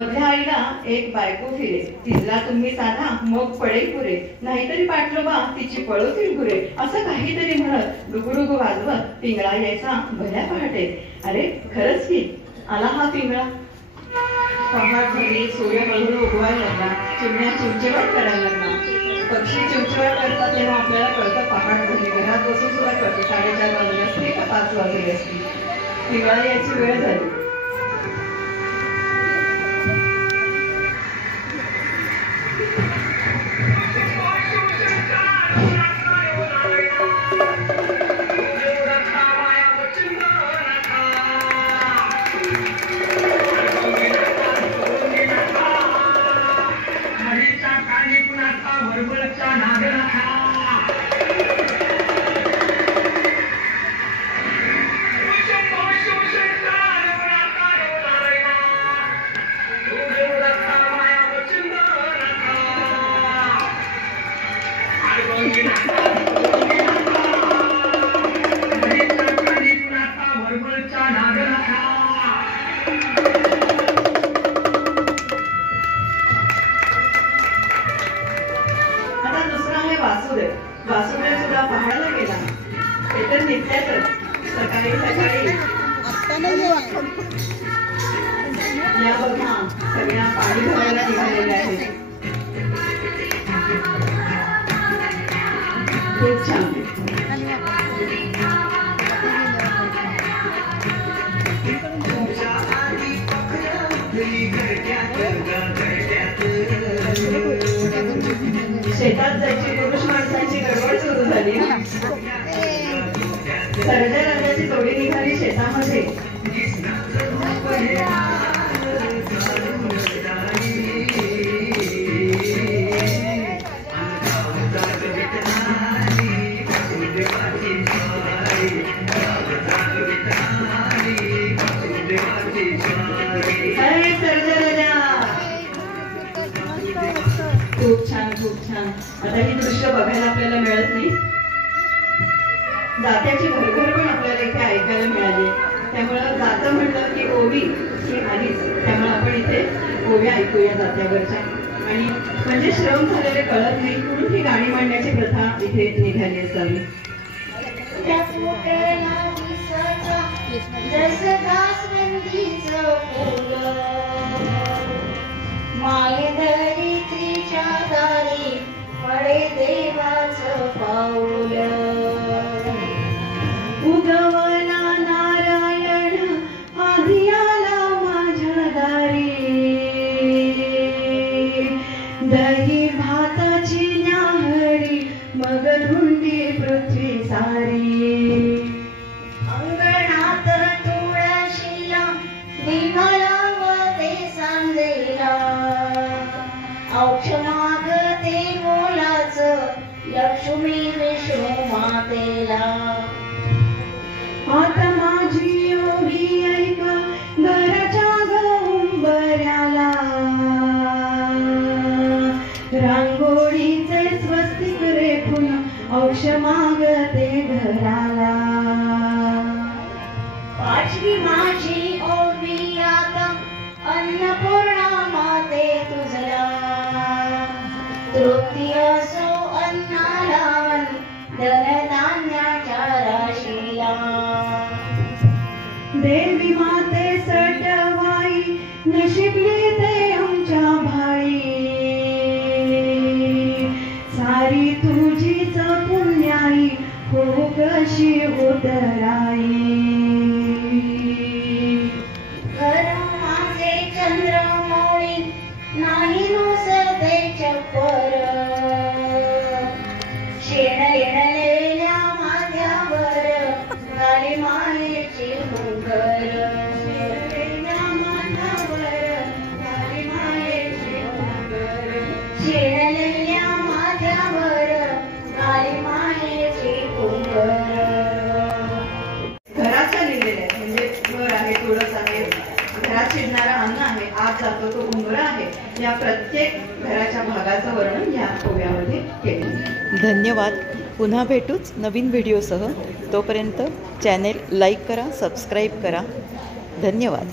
मधल्या आईला एक बायको फिरे, तिला तुम्ही साधा मग पडेल पुरे, नाहीतरी पाठलोबा तिची पळवतील गुरे, असं काहीतरी म्हणत डुगुडुगु वाजवत पिंगळा यायचा भल्या पहाटे. अरे खरंच की आला हा पिंगळा. पहाट झाली, सूर्य हळूहळू उगवायला लागला, चिमण्या चिमचेवाट करायला लागला. पक्षी चिमचेवाट करतात तेव्हा आपल्याला कळतं पहाट झाली. घरात बसून सुद्धा कळतं 4:30 वाजले असते का 5 वाजले असते. पिंगळा यायची वेळ झाली. आता दुसरा आहे वासुदेव. वासुदेव सुद्धा पहाडाला गेला. ते तर निघतातच सकाळी सकाळी. या बघा सगळ्या पाणी भरायला निघालेल्या आहेत. खूप छान. शेतात जायची पुरुष माणसांची गडबड सुरू झाली. सरजा राजाची जोडी निघाली शेतामध्ये. खूप छान खूप छान. आता ही दृश्य बघायला आपल्याला मिळत नाही. जात्याची भरभर पण आपल्याला इथे ऐकायला मिळाली. त्यामुळं जातं म्हटलं की ओवी ही आलीच. त्यामुळे आपण इथे ओव्या ऐकूया जात्यावरच्या. आणि म्हणजे श्रम झालेले कळत नाही म्हणून ही गाणी म्हणण्याची प्रथा इथे निघाली असावी. पडे देवाचं पाऊल. उगवला नारायण आधी आला माझ्या दारी. दही भाताची न्याहरी मग धुंडी पृथ्वी सारी. अंगणात तुळशीला विमला ते सांजेला. औक्षणाग ते मोलाच लक्ष्मी विष्णू मातेला. आता माझी ओवी ऐका घराच्या गंबऱ्याला. रांगोळीचे स्वस्तिक रेखून औक्ष मागते घराला. पाचवी माझी ओवी आता अन्नपूर्णा माते तुझला. तृप्ती असो अन्नाला धनधान्याच्या राशीला. देवी माते सटवाई नशिबली ते आमच्या भाई. सारी तुझीच पुण्याई हो कशी उतराई. माझे चंद्रमौळी नाही नुसते चप्पर. शेण येणलेल्या माझ्यावर गाली मायेची मुंगर. शेणलेल्या माझ्यावर गाली मायेची मुंगर. घराच्या लिहिलेल्या आहेत. म्हणजे घर आहे, तुळस आहे, घरात शिरणारा अन्न आहे, आत जातो तो उंबरा आहे. या प्रत्येक घराच्या भागाचं वर्णन या ओव्यामध्ये केले. धन्यवाद. पुन्हा भेटूच नवीन व्हिडिओसह. तोपर्यंत चॅनेल लाईक करा, सबस्क्राईब करा. धन्यवाद.